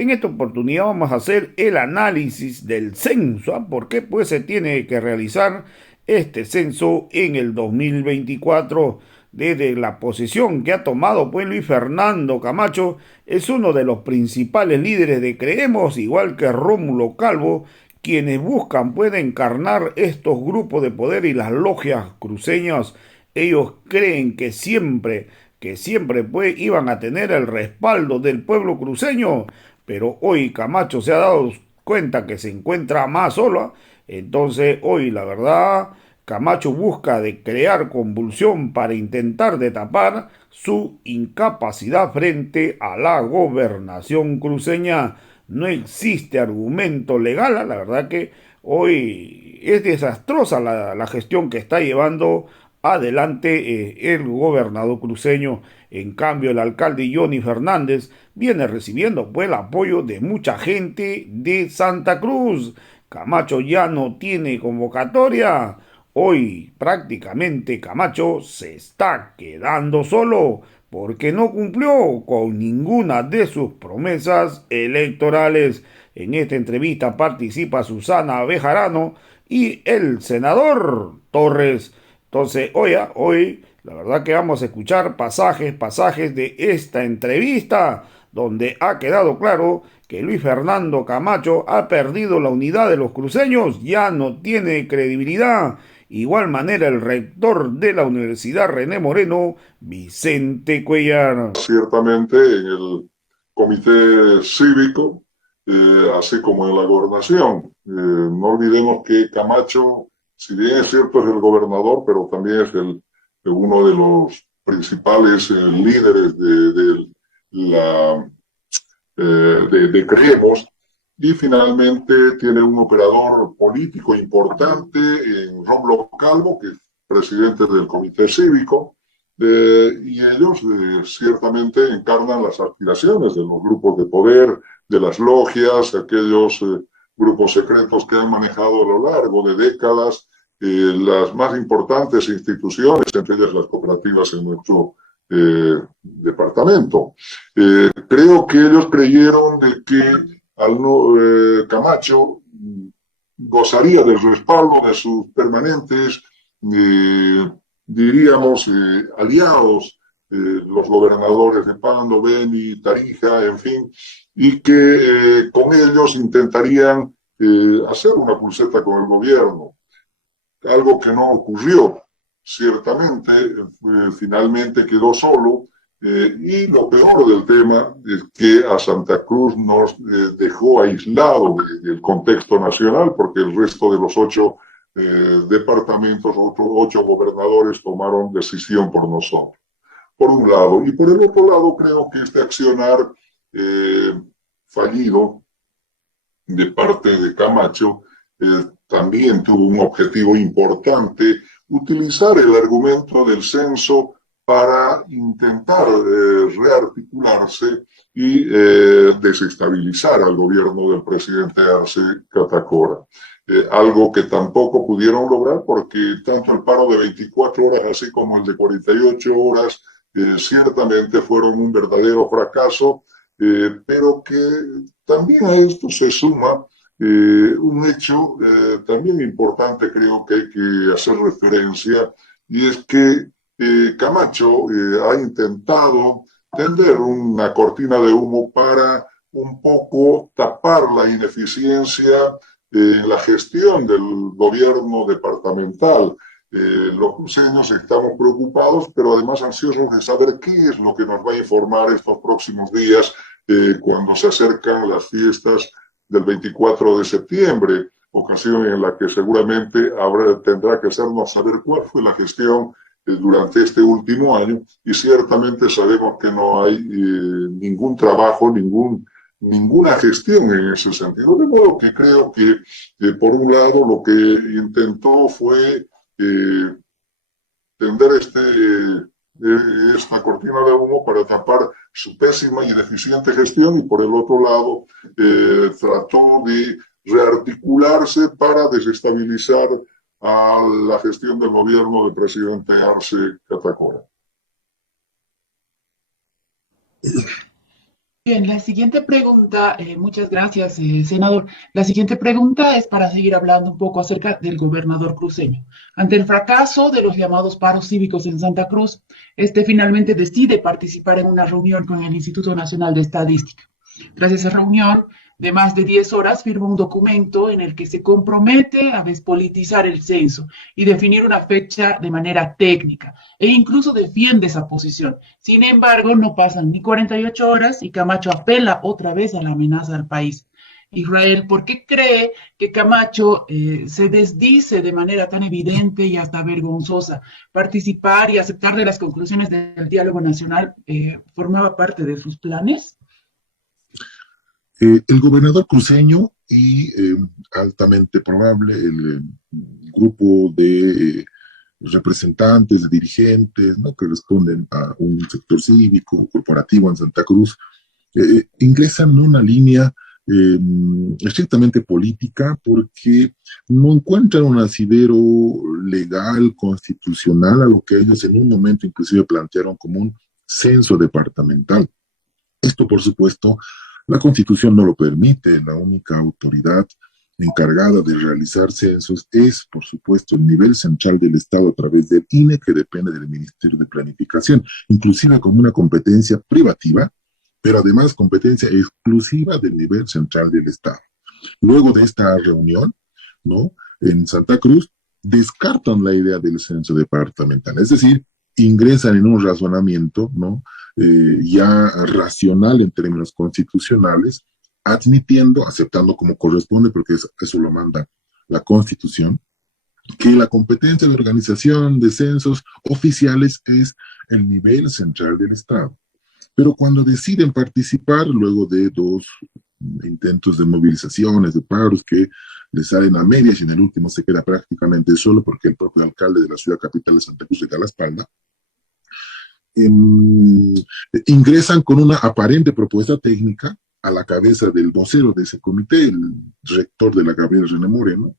En esta oportunidad vamos a hacer el análisis del censo. ¿Por qué pues se tiene que realizar este censo en el 2024? Desde la posición que ha tomado pues Luis Fernando Camacho, es uno de los principales líderes de Creemos, igual que Rómulo Calvo, quienes buscan puede encarnar estos grupos de poder y las logias cruceñas. Ellos creen que siempre pues iban a tener el respaldo del pueblo cruceño, pero hoy Camacho se ha dado cuenta que se encuentra más solo. Entonces hoy la verdad Camacho busca de crear convulsión para intentar de tapar su incapacidad frente a la gobernación cruceña. No existe argumento legal. La verdad que hoy es desastrosa la gestión que está llevando adelante el gobernador cruceño. En cambio, el alcalde Johnny Fernández viene recibiendo pues el apoyo de mucha gente de Santa Cruz. Camacho ya no tiene convocatoria. Hoy prácticamente Camacho se está quedando solo porque no cumplió con ninguna de sus promesas electorales. En esta entrevista participa Susana Bejarano y el senador Torres. Entonces, hoy, la verdad que vamos a escuchar pasajes de esta entrevista, donde ha quedado claro que Luis Fernando Camacho ha perdido la unidad de los cruceños, ya no tiene credibilidad. Igual manera el rector de la Universidad René Moreno, Vicente Cuellar. Ciertamente en el comité cívico, así como en la gobernación. No olvidemos que Camacho, si bien es cierto, es el gobernador, pero también es uno de los principales líderes la, de Creemos, y finalmente tiene un operador político importante en Rómulo Calvo, que es presidente del comité cívico, y ellos ciertamente encarnan las aspiraciones de los grupos de poder, de las logias, aquellos grupos secretos que han manejado a lo largo de décadas las más importantes instituciones, entre ellas las cooperativas en nuestro departamento. Creo que ellos creyeron de que Camacho gozaría del respaldo de sus permanentes, eh, diríamos, aliados, los gobernadores de Pando, Beni, Tarija, en fin, y que con ellos intentarían hacer una pulseta con el gobierno, algo que no ocurrió. Ciertamente, finalmente quedó solo, y lo peor del tema es que a Santa Cruz nos dejó aislado del contexto nacional, porque el resto de los 8 departamentos, 8 gobernadores tomaron decisión por nosotros, por un lado. Y por el otro lado, creo que este accionar fallido de parte de Camacho también tuvo un objetivo importante: utilizar el argumento del censo para intentar rearticularse y desestabilizar al gobierno del presidente Arce Catacora. Algo que tampoco pudieron lograr, porque tanto el paro de 24 horas así como el de 48 horas ciertamente fueron un verdadero fracaso, pero que también a esto se suma un hecho también importante, creo que hay que hacer referencia, y es que Camacho ha intentado tender una cortina de humo para un poco tapar la ineficiencia en la gestión del gobierno departamental. Los cruceños estamos preocupados, pero además ansiosos de saber qué es lo que nos va a informar estos próximos días, cuando se acercan las fiestas del 24 de septiembre, ocasión en la que seguramente tendrá que hacernos saber cuál fue la gestión durante este último año, y ciertamente sabemos que no hay ningún trabajo, ninguna gestión en ese sentido. De modo que creo que, por un lado, lo que intentó fue tender esta cortina de humo para tapar su pésima y ineficiente gestión, y por el otro lado trató de rearticularse para desestabilizar a la gestión del gobierno del presidente Arce Catacora. Bien, la siguiente pregunta, muchas gracias, senador. La siguiente pregunta es para seguir hablando un poco acerca del gobernador cruceño. Ante el fracaso de los llamados paros cívicos en Santa Cruz, este finalmente decide participar en una reunión con el Instituto Nacional de Estadística. Tras esa reunión de más de 10 horas, firma un documento en el que se compromete a despolitizar el censo y definir una fecha de manera técnica, e incluso defiende esa posición. Sin embargo, no pasan ni 48 horas y Camacho apela otra vez a la amenaza al país. Israel, ¿por qué cree que Camacho se desdice de manera tan evidente y hasta vergonzosa? Participar y aceptar de las conclusiones del diálogo nacional formaba parte de sus planes. El gobernador cruceño y altamente probable el grupo de representantes, de dirigentes, ¿no?, que responden a un sector cívico, corporativo en Santa Cruz, ingresan en una línea estrictamente política porque no encuentran un asidero legal, constitucional, a lo que ellos en un momento inclusive plantearon como un censo departamental. Esto, por supuesto, la Constitución no lo permite. La única autoridad encargada de realizar censos es, por supuesto, el nivel central del Estado a través del INE, que depende del Ministerio de Planificación, inclusive como una competencia privativa, pero además competencia exclusiva del nivel central del Estado. Luego de esta reunión, ¿no?, en Santa Cruz, descartan la idea del censo departamental, es decir, ingresan en un razonamiento, ¿no?, ya racional en términos constitucionales, admitiendo, aceptando como corresponde, porque eso lo manda la Constitución, que la competencia de organización de censos oficiales es el nivel central del Estado. Pero cuando deciden participar, luego de dos intentos de movilizaciones, de paros que le salen a medias y en el último se queda prácticamente solo porque el propio alcalde de la ciudad capital de Santa Cruz le da la espalda, ingresan con una aparente propuesta técnica a la cabeza del vocero de ese comité, el rector de la Gabriela René Moreno,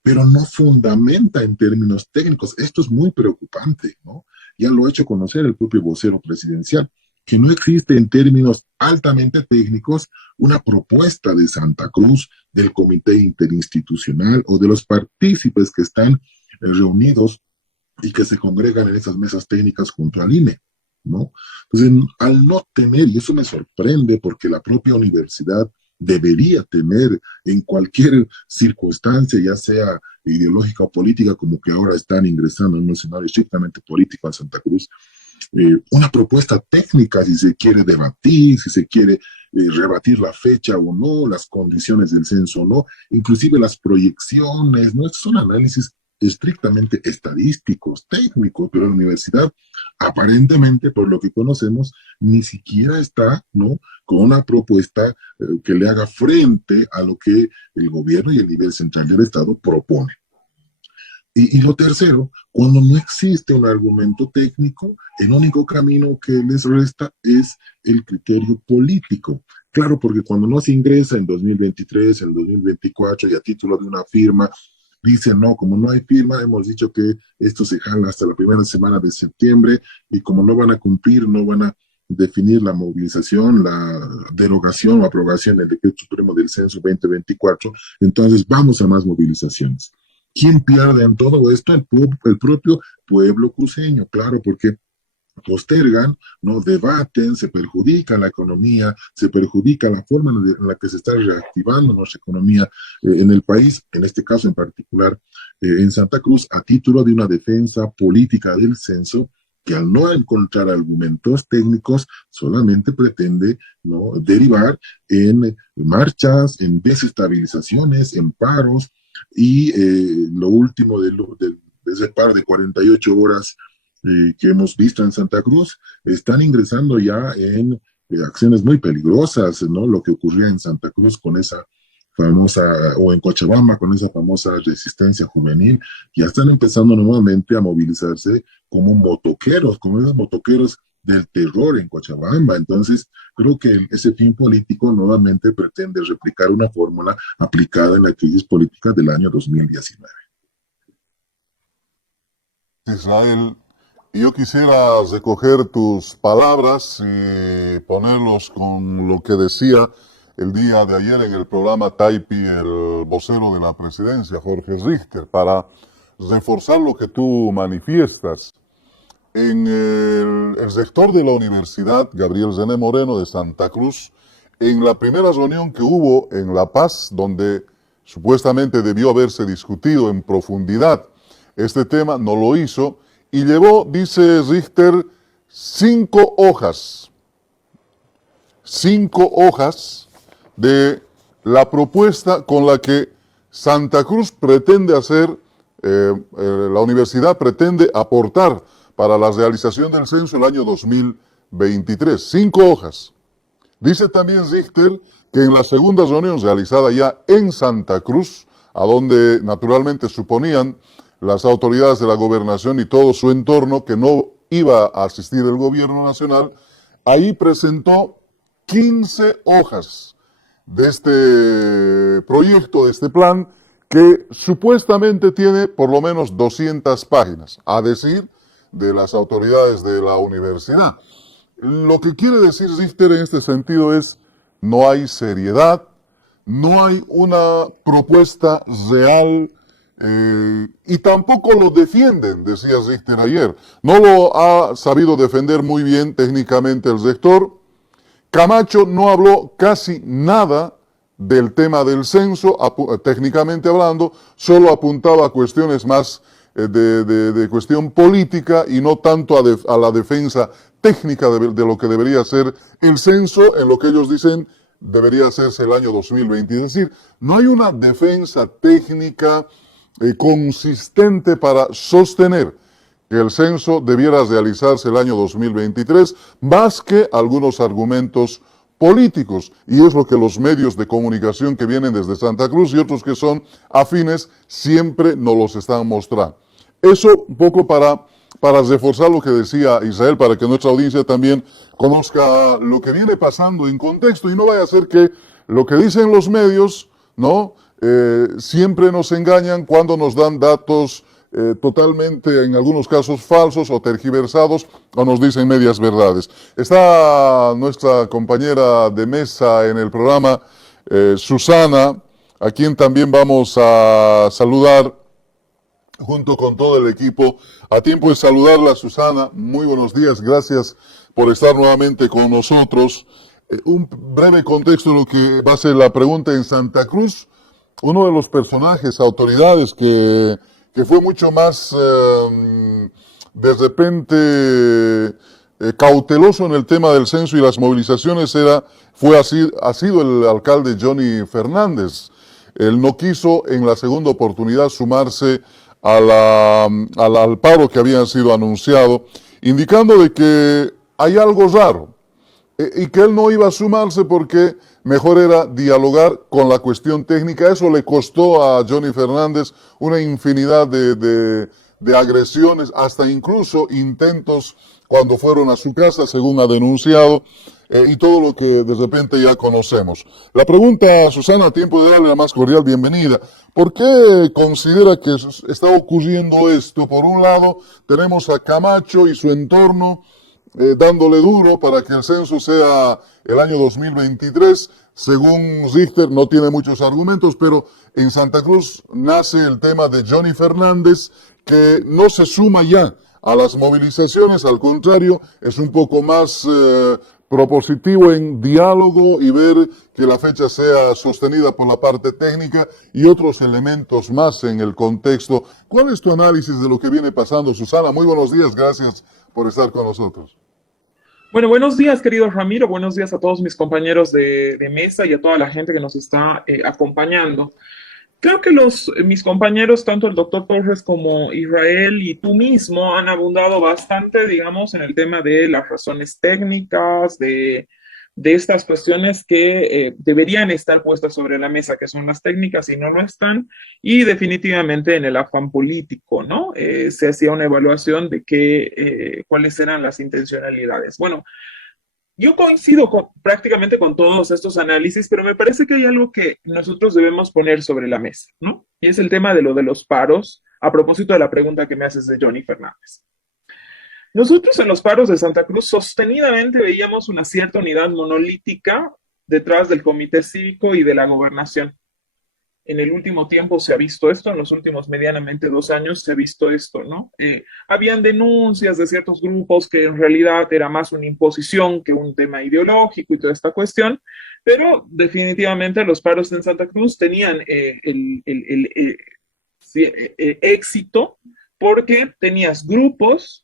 pero no fundamenta en términos técnicos. Esto es muy preocupante, ¿no? Ya lo ha hecho conocer el propio vocero presidencial, que no existe en términos altamente técnicos una propuesta de Santa Cruz, del comité interinstitucional o de los partícipes que están reunidos y que se congregan en esas mesas técnicas junto al INE, ¿no? Entonces, al no tener, y eso me sorprende porque la propia universidad debería tener en cualquier circunstancia, ya sea ideológica o política, como que ahora están ingresando en un escenario estrictamente político en Santa Cruz, una propuesta técnica si se quiere debatir, si se quiere rebatir la fecha o no, las condiciones del censo o no, inclusive las proyecciones, ¿no? Estos son análisis estrictamente estadísticos, técnicos, pero la universidad aparentemente, por lo que conocemos, ni siquiera está, ¿no?, con una propuesta que le haga frente a lo que el gobierno y el nivel central del Estado propone. Y lo tercero, cuando no existe un argumento técnico, el único camino que les resta es el criterio político. Claro, porque cuando no se ingresa en 2023, en 2024, y a título de una firma, dicen, no, como no hay firma, hemos dicho que esto se jala hasta la primera semana de septiembre, y como no van a cumplir, no van a definir la movilización, la derogación o aprobación del decreto supremo del censo 2024, entonces vamos a más movilizaciones. ¿Quién pierde en todo esto? El propio pueblo cruceño, claro, porque postergan, no debaten, se perjudica la economía, se perjudica la forma en la que se está reactivando nuestra economía en el país, en este caso en particular en Santa Cruz, a título de una defensa política del censo que al no encontrar argumentos técnicos solamente pretende, ¿no?, derivar en marchas, en desestabilizaciones, en paros y lo último de ese paro de 48 horas que hemos visto en Santa Cruz, están ingresando ya en acciones muy peligrosas, ¿no? Lo que ocurría en Santa Cruz con esa famosa, o en Cochabamba con esa famosa resistencia juvenil, ya están empezando nuevamente a movilizarse como esos motoqueros del terror en Cochabamba. Entonces, creo que ese fin político nuevamente pretende replicar una fórmula aplicada en la crisis política del año 2019. Israel, Y yo quisiera recoger tus palabras y ponerlos con lo que decía el día de ayer en el programa Taipi, el vocero de la presidencia, Jorge Richter, para reforzar lo que tú manifiestas. En el rector de la universidad, Gabriel Zené Moreno de Santa Cruz, en la primera reunión que hubo en La Paz, donde supuestamente debió haberse discutido en profundidad este tema, no lo hizo, y llevó, dice Richter, 5 hojas de la propuesta con la que Santa Cruz pretende hacer, la universidad pretende aportar para la realización del censo el año 2023. 5 hojas. Dice también Richter que en la segunda reunión realizada ya en Santa Cruz, a donde naturalmente suponían las autoridades de la gobernación y todo su entorno que no iba a asistir el gobierno nacional, ahí presentó 15 hojas de este proyecto, de este plan, que supuestamente tiene por lo menos 200 páginas, a decir de las autoridades de la universidad. Lo que quiere decir Richter en este sentido es, no hay seriedad, no hay una propuesta real, y tampoco lo defienden, decía Richter ayer. No lo ha sabido defender muy bien técnicamente el rector. Camacho no habló casi nada del tema del censo, técnicamente hablando, solo apuntaba a cuestiones más de cuestión política y no tanto a la defensa técnica de lo que debería ser el censo, en lo que ellos dicen debería hacerse el año 2020. Es decir, no hay una defensa técnica consistente para sostener que el censo debiera realizarse el año 2023, más que algunos argumentos políticos. Y es lo que los medios de comunicación que vienen desde Santa Cruz y otros que son afines siempre nos los están mostrando. Eso un poco para reforzar lo que decía Israel, para que nuestra audiencia también conozca lo que viene pasando en contexto y no vaya a ser que lo que dicen los medios, ¿no? Siempre nos engañan cuando nos dan datos totalmente, en algunos casos, falsos o tergiversados, o nos dicen medias verdades. Está nuestra compañera de mesa en el programa, Susana, a quien también vamos a saludar junto con todo el equipo. A tiempo de saludarla, Susana. Muy buenos días, gracias por estar nuevamente con nosotros. Un breve contexto de lo que va a ser la pregunta en Santa Cruz. Uno de los personajes, autoridades que fue mucho más de repente cauteloso en el tema del censo y las movilizaciones ha sido el alcalde Johnny Fernández. Él no quiso en la segunda oportunidad sumarse al paro que había sido anunciado, indicando de que hay algo raro y que él no iba a sumarse porque mejor era dialogar con la cuestión técnica. Eso le costó a Johnny Fernández una infinidad de agresiones, hasta incluso intentos cuando fueron a su casa, según ha denunciado, y todo lo que de repente ya conocemos. La pregunta, Susana, a tiempo de darle la más cordial bienvenida. ¿Por qué considera que está ocurriendo esto? Por un lado, tenemos a Camacho y su entorno dándole duro para que el censo sea el año 2023. Según Richter, no tiene muchos argumentos, pero en Santa Cruz nace el tema de Johnny Fernández, que no se suma ya a las movilizaciones, al contrario, es un poco más propositivo en diálogo y ver que la fecha sea sostenida por la parte técnica y otros elementos más en el contexto. ¿Cuál es tu análisis de lo que viene pasando, Susana? Muy buenos días, gracias por estar con nosotros. Bueno, buenos días, querido Ramiro. Buenos días a todos mis compañeros de mesa y a toda la gente que nos está acompañando. Creo que mis compañeros, tanto el doctor Torres como Israel y tú mismo, han abundado bastante, digamos, en el tema de las razones técnicas, de estas cuestiones que deberían estar puestas sobre la mesa, que son las técnicas y no lo están, y definitivamente en el afán político, ¿no? Se hacía una evaluación de cuáles eran las intencionalidades. Bueno, yo coincido prácticamente con todos estos análisis, pero me parece que hay algo que nosotros debemos poner sobre la mesa, ¿no? Y es el tema de lo de los paros, a propósito de la pregunta que me haces de Johnny Fernández. Nosotros en los paros de Santa Cruz sostenidamente veíamos una cierta unidad monolítica detrás del comité cívico y de la gobernación. En el último tiempo se ha visto esto, en los últimos medianamente 2 años se ha visto esto, ¿no? Habían denuncias de ciertos grupos que en realidad era más una imposición que un tema ideológico y toda esta cuestión, pero definitivamente los paros en Santa Cruz tenían sí, éxito porque tenías grupos,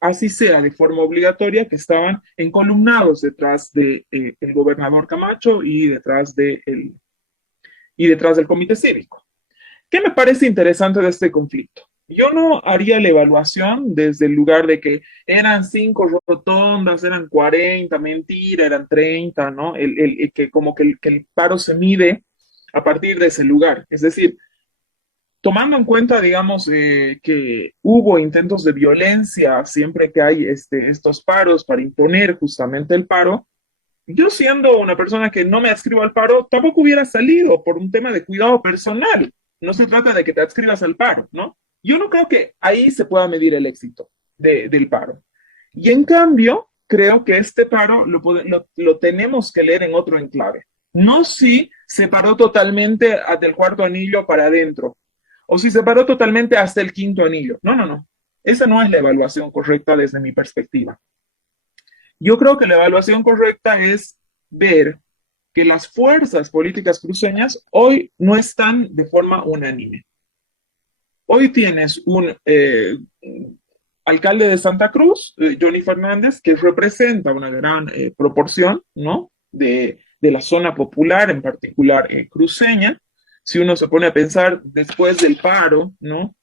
así sea de forma obligatoria, que estaban encolumnados detrás del gobernador Camacho y detrás del comité cívico. ¿Qué me parece interesante de este conflicto? Yo no haría la evaluación desde el lugar de que eran 5 rotondas, eran 40, mentira, eran 30, ¿no? Que como que el paro se mide a partir de ese lugar. Es decir, tomando en cuenta, digamos, que hubo intentos de violencia siempre que hay estos paros para imponer justamente el paro, yo siendo una persona que no me adscribo al paro, tampoco hubiera salido por un tema de cuidado personal. No se trata de que te adscribas al paro, ¿no? Yo no creo que ahí se pueda medir el éxito del paro. Y en cambio, creo que este paro lo tenemos que leer en otro enclave. No si se paró totalmente hasta el cuarto anillo para adentro, o si se paró totalmente hasta el quinto anillo. No, no, no. Esa no es la evaluación correcta desde mi perspectiva. Yo creo que la evaluación correcta es ver que las fuerzas políticas cruceñas hoy no están de forma unánime. Hoy tienes un alcalde de Santa Cruz, Johnny Fernández, que representa una gran proporción, ¿no? De la zona popular, en particular cruceña. Si uno se pone a pensar después del paro, ¿no?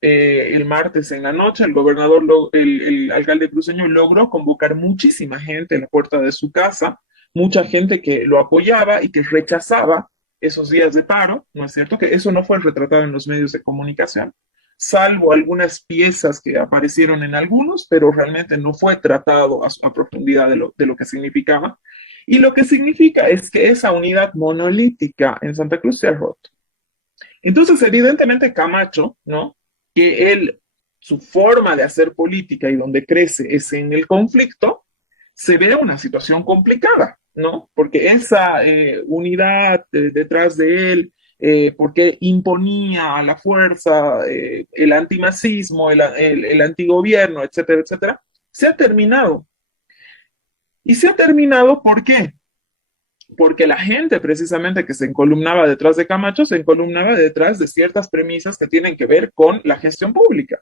El martes en la noche, el alcalde cruceño logró convocar muchísima gente en la puerta de su casa, mucha gente que lo apoyaba y que rechazaba esos días de paro, ¿no es cierto? Que eso no fue retratado en los medios de comunicación, salvo algunas piezas que aparecieron en algunos, pero realmente no fue tratado a profundidad de lo que significaba. Y lo que significa es que esa unidad monolítica en Santa Cruz se ha roto. Entonces, evidentemente, Camacho, ¿no? Que él, su forma de hacer política y donde crece es en el conflicto, se ve una situación complicada, ¿no? Porque esa unidad detrás de él, porque imponía a la fuerza el antimacismo, el antigobierno, etcétera, etcétera, se ha terminado. Y se ha terminado, ¿por qué? Porque la gente precisamente que se encolumnaba detrás de Camacho se encolumnaba detrás de ciertas premisas que tienen que ver con la gestión pública.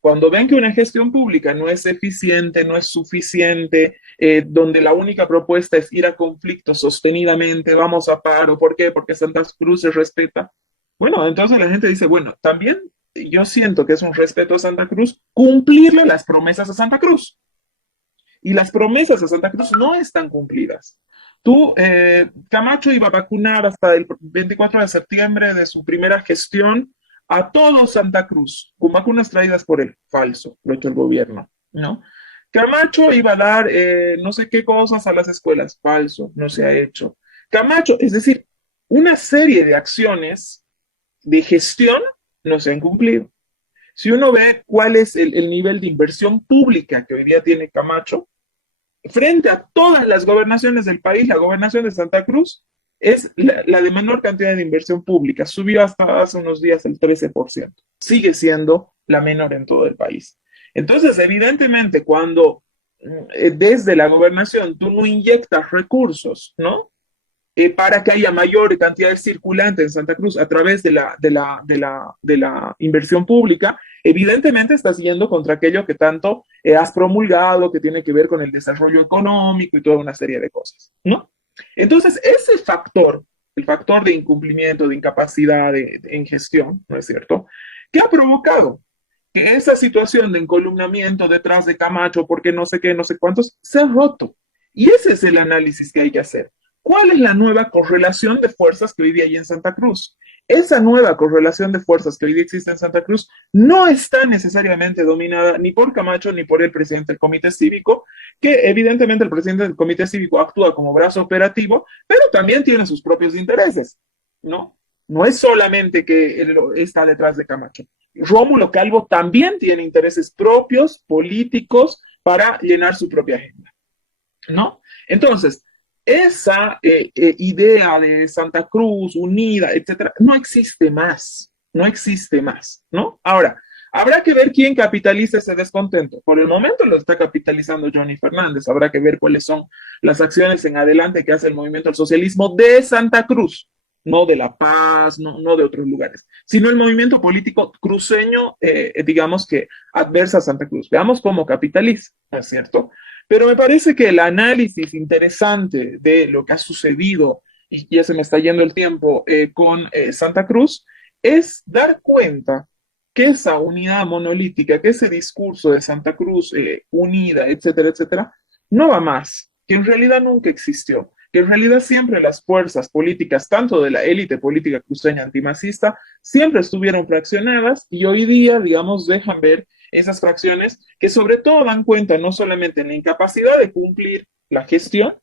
Cuando ven que una gestión pública no es eficiente, no es suficiente, donde la única propuesta es ir a conflicto sostenidamente, vamos a paro, ¿por qué? Porque Santa Cruz se respeta. Bueno, entonces la gente dice, bueno, también yo siento que es un respeto a Santa Cruz cumplirle las promesas a Santa Cruz. Y las promesas a Santa Cruz no están cumplidas. Camacho iba a vacunar hasta el 24 de septiembre de su primera gestión a todo Santa Cruz, con vacunas traídas por él. Falso, lo ha hecho el gobierno, ¿no? Camacho iba a dar no sé qué cosas a las escuelas. Falso, no se ha hecho. Camacho, es decir, una serie de acciones de gestión no se han cumplido. Si uno ve cuál es el nivel de inversión pública que hoy día tiene Camacho, frente a todas las gobernaciones del país, la gobernación de Santa Cruz es la de menor cantidad de inversión pública. Subió hasta hace unos días el 13%. Sigue siendo la menor en todo el país. Entonces, evidentemente, cuando desde la gobernación tú no inyectas recursos, ¿no? Para que haya mayor cantidad de circulante en Santa Cruz a través de la inversión pública, evidentemente estás yendo contra aquello que tanto has promulgado, que tiene que ver con el desarrollo económico y toda una serie de cosas, ¿no? Entonces, ese factor, el factor de incumplimiento, de incapacidad en gestión, ¿no es cierto?, ¿qué ha provocado? Que esa situación de encolumnamiento detrás de Camacho, porque no sé qué, no sé cuántos, se ha roto. Y ese es el análisis que hay que hacer. ¿Cuál es la nueva correlación de fuerzas que hoy día hay en Santa Cruz? Esa nueva correlación de fuerzas que hoy día existe en Santa Cruz no está necesariamente dominada ni por Camacho ni por el presidente del comité cívico, que evidentemente el presidente del comité cívico actúa como brazo operativo, pero también tiene sus propios intereses, ¿no? No es solamente que él está detrás de Camacho. Rómulo Calvo también tiene intereses propios, políticos, para llenar su propia agenda, ¿no? Entonces, esa idea de Santa Cruz unida, etcétera, no existe más, no existe más, ¿no? Ahora, habrá que ver quién capitaliza ese descontento. Por el momento lo está capitalizando Johnny Fernández. Habrá que ver cuáles son las acciones en adelante que hace el movimiento al socialismo de Santa Cruz, no de La Paz, no de otros lugares, sino el movimiento político cruceño, digamos que adversa a Santa Cruz. Veamos cómo capitaliza, ¿no es cierto? Pero me parece que el análisis interesante de lo que ha sucedido, y ya se me está yendo el tiempo, con Santa Cruz, es dar cuenta que esa unidad monolítica, que ese discurso de Santa Cruz unida, etcétera, etcétera, no va más, que en realidad nunca existió, que en realidad siempre las fuerzas políticas, tanto de la élite política cruceña antimacista, siempre estuvieron fraccionadas y hoy día, digamos, dejan ver esas fracciones que sobre todo dan cuenta no solamente en la incapacidad de cumplir la gestión,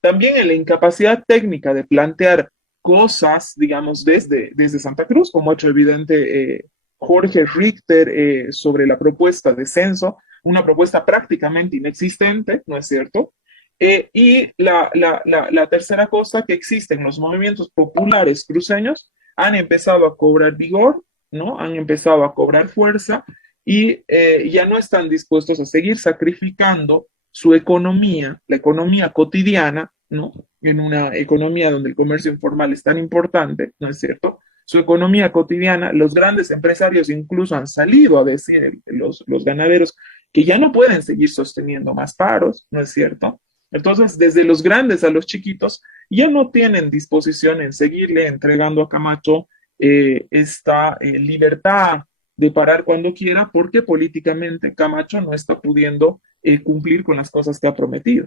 también en la incapacidad técnica de plantear cosas, digamos, desde Santa Cruz, como ha hecho evidente Jorge Richter sobre la propuesta de censo, una propuesta prácticamente inexistente, ¿no es cierto? Y la tercera cosa que existen, los movimientos populares cruceños han empezado a cobrar vigor, ¿no? Han empezado a cobrar fuerza y ya no están dispuestos a seguir sacrificando su economía, la economía cotidiana, ¿no? En una economía donde el comercio informal es tan importante, ¿no es cierto? Su economía cotidiana, los grandes empresarios incluso han salido a decir, los ganaderos, que ya no pueden seguir sosteniendo más paros, ¿no es cierto? Entonces, desde los grandes a los chiquitos, ya no tienen disposición en seguirle entregando a Camacho esta libertad de parar cuando quiera, porque políticamente Camacho no está pudiendo cumplir con las cosas que ha prometido.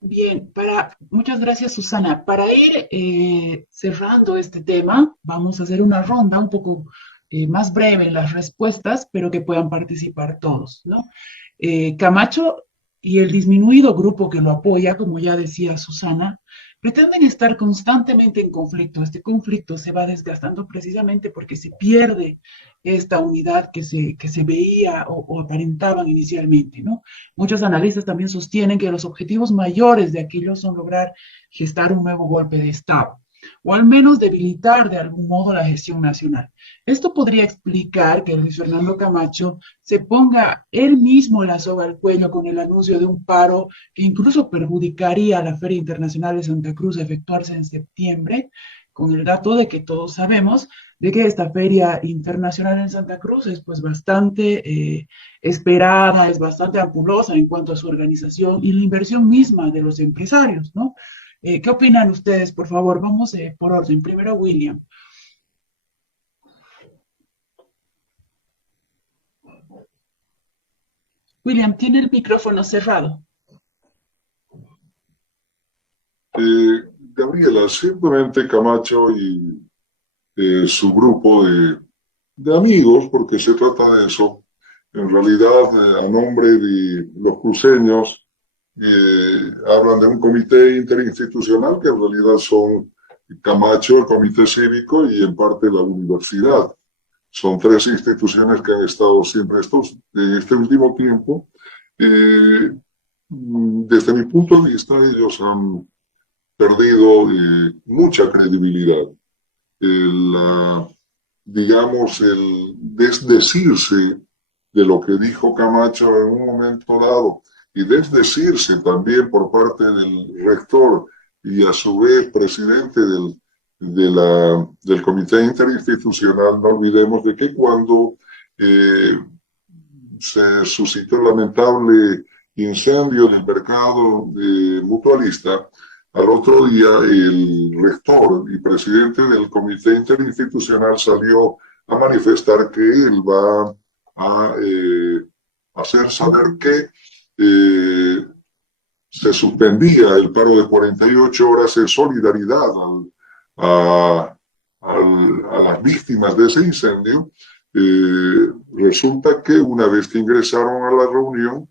Bien, muchas gracias, Susana. Para ir cerrando este tema, vamos a hacer una ronda un poco más breve en las respuestas, pero que puedan participar todos, ¿no? Camacho y el disminuido grupo que lo apoya, como ya decía Susana, pretenden estar constantemente en conflicto. Este conflicto se va desgastando precisamente porque se pierde esta unidad que se veía o aparentaban inicialmente, ¿no? Muchos analistas también sostienen que los objetivos mayores de aquello son lograr gestar un nuevo golpe de Estado, o al menos debilitar de algún modo la gestión nacional. Esto podría explicar que Luis Fernando Camacho se ponga él mismo la soga al cuello con el anuncio de un paro que incluso perjudicaría a la Feria Internacional de Santa Cruz a efectuarse en septiembre, con el dato de que todos sabemos de que esta Feria Internacional en Santa Cruz es pues bastante esperada, es bastante ampulosa en cuanto a su organización y la inversión misma de los empresarios, ¿no? ¿Qué opinan ustedes? Por favor, vamos por orden. Primero, William. William, tiene el micrófono cerrado. Gabriela, ciertamente Camacho y su grupo de amigos, porque se trata de eso, en realidad a nombre de los cruceños, hablan de un comité interinstitucional que en realidad son Camacho, el comité cívico y en parte la universidad. Son tres instituciones que han estado siempre en este último tiempo. Desde mi punto de vista, ellos han perdido mucha credibilidad. Digamos, el desdecirse de lo que dijo Camacho en un momento dado y desdecirse también por parte del rector y a su vez presidente del Comité Interinstitucional. No olvidemos de que cuando se suscitó el lamentable incendio del mercado mutualista, al otro día el rector y presidente del Comité Interinstitucional salió a manifestar que él va a hacer saber que se suspendía el paro de 48 horas en solidaridad a las víctimas de ese incendio. Resulta que una vez que ingresaron a la reunión,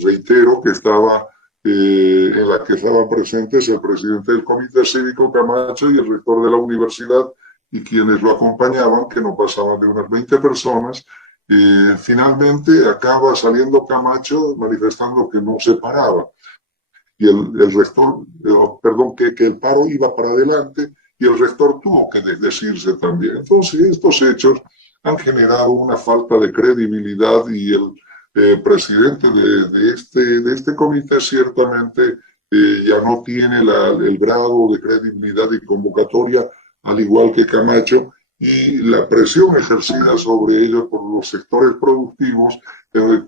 reitero, que estaba en la que estaban presentes el presidente del Comité Cívico Camacho y el rector de la universidad y quienes lo acompañaban, que no pasaban de unas 20 personas. Finalmente acaba saliendo Camacho manifestando que no se paraba y el rector, perdón, que el paro iba para adelante y el rector tuvo que desdecirse también. Entonces, estos hechos han generado una falta de credibilidad y el presidente de este comité ciertamente ya no tiene el grado de credibilidad y convocatoria, al igual que Camacho, y la presión ejercida sobre ellos por los sectores productivos,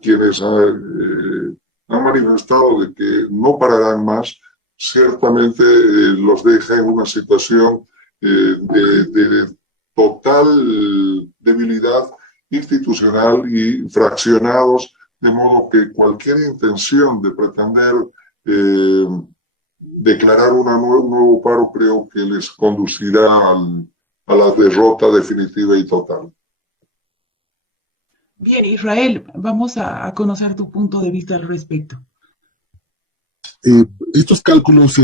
quienes han manifestado de que no pararán más, ciertamente los deja en una situación de total debilidad institucional y fraccionados, de modo que cualquier intención de pretender eh, declarar un nuevo paro creo que les conducirá a la derrota definitiva y total. Bien, Israel, vamos a conocer tu punto de vista al respecto. Eh, Estos cálculos,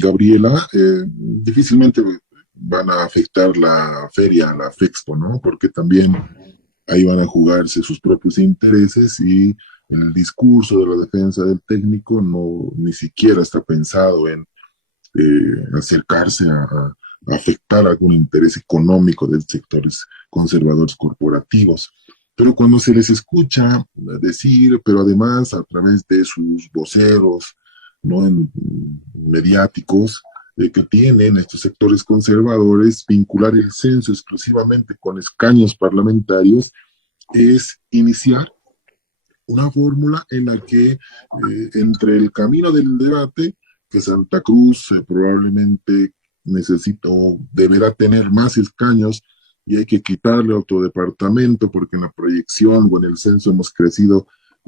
Gabriela, difícilmente van a afectar la feria, la FEXPO, ¿no? Porque también ahí van a jugarse sus propios intereses y el discurso de la defensa del técnico no ni siquiera está pensado en acercarse a afectar algún interés económico de sectores conservadores corporativos. Pero cuando se les escucha decir, pero además a través de sus voceros, ¿no? Mediáticos, que tienen estos sectores conservadores, vincular el censo exclusivamente con escaños parlamentarios es iniciar una fórmula en la que entre el camino del debate, que Santa Cruz probablemente necesita o deberá tener más escaños y hay que quitarle otro departamento porque en la proyección o en el censo hemos crecido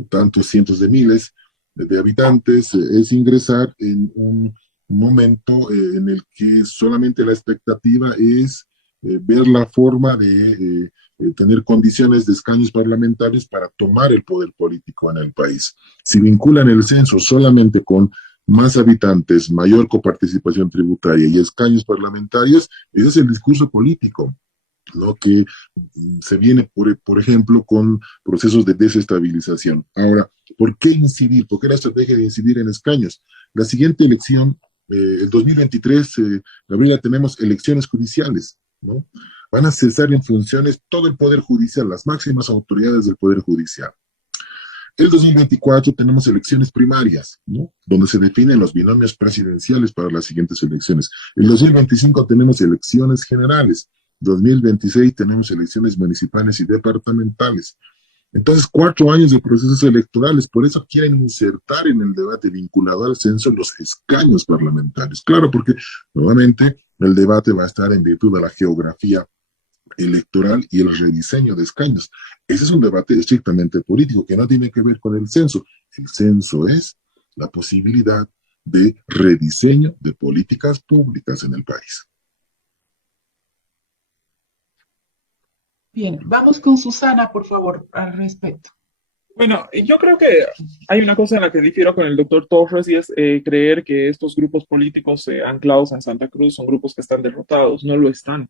tantos cientos de miles de habitantes, es ingresar en un momento en el que solamente la expectativa es ver la forma de tener condiciones de escaños parlamentarios para tomar el poder político en el país. Si vinculan el censo solamente con más habitantes, mayor coparticipación tributaria y escaños parlamentarios, ese es el discurso político, ¿no? Que se viene, por ejemplo, con procesos de desestabilización. Ahora, ¿por qué incidir? ¿Por qué la estrategia de incidir en escaños? La siguiente elección, el 2023, Gabriela, tenemos elecciones judiciales, ¿no? Van a cesar en funciones todo el Poder Judicial, las máximas autoridades del Poder Judicial. El 2024 tenemos elecciones primarias, ¿no? Donde se definen los binomios presidenciales para las siguientes elecciones. El 2025 tenemos elecciones generales. 2026 tenemos elecciones municipales y departamentales. Entonces, 4 años de procesos electorales, por eso quieren insertar en el debate vinculado al censo los escaños parlamentarios. Claro, porque nuevamente el debate va a estar en virtud de la geografía electoral y el rediseño de escaños. Ese es un debate estrictamente político que no tiene que ver con el censo. El censo es la posibilidad de rediseño de políticas públicas en el país. Bien, vamos con Susana, por favor, al respecto. Bueno, yo creo que hay una cosa en la que difiero con el doctor Torres y es creer que estos grupos políticos anclados en Santa Cruz son grupos que están derrotados. No lo están.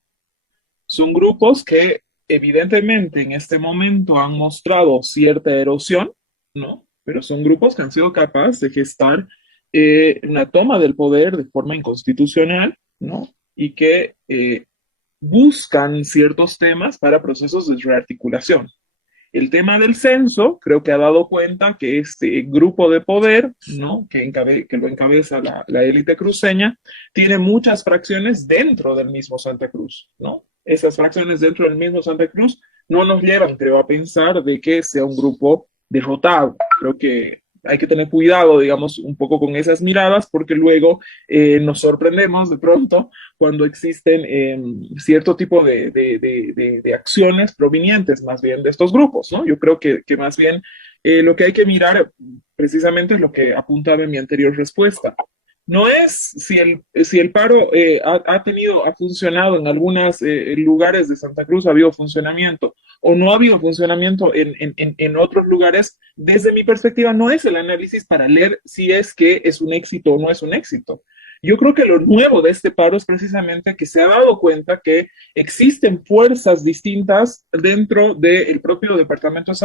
Son grupos que evidentemente en este momento han mostrado cierta erosión, ¿no? Pero son grupos que han sido capaces de gestar una toma del poder de forma inconstitucional, ¿no? Y que buscan ciertos temas para procesos de rearticulación. El tema del censo creo que ha dado cuenta que este grupo de poder, ¿no? que lo encabeza la élite cruceña, tiene muchas fracciones dentro del mismo Santa Cruz, ¿no? Esas fracciones dentro del mismo Santa Cruz no nos llevan, creo, a pensar de que sea un grupo derrotado. Creo que hay que tener cuidado, digamos, un poco con esas miradas, porque luego nos sorprendemos de pronto cuando existen cierto tipo de acciones provenientes más bien de estos grupos, ¿no? Yo creo que más bien lo que hay que mirar precisamente es lo que apuntaba en mi anterior respuesta. No es si el paro ha funcionado en algunos lugares de Santa Cruz, ha habido funcionamiento, o no ha habido funcionamiento en otros lugares. Desde mi perspectiva, no es el análisis para leer si es que es un éxito o no es un éxito. Yo creo que lo nuevo de este paro es precisamente que se ha dado cuenta que existen fuerzas distintas dentro del propio Departamento de Salud